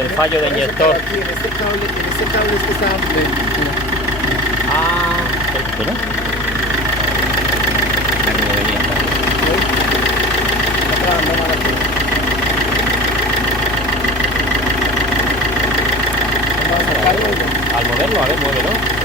el fallo de inyector. Aquí, en este cable es que está. Ah, ¿pero? No venía, Vamos a sacarlo. al moverlo, a ver, muévelo.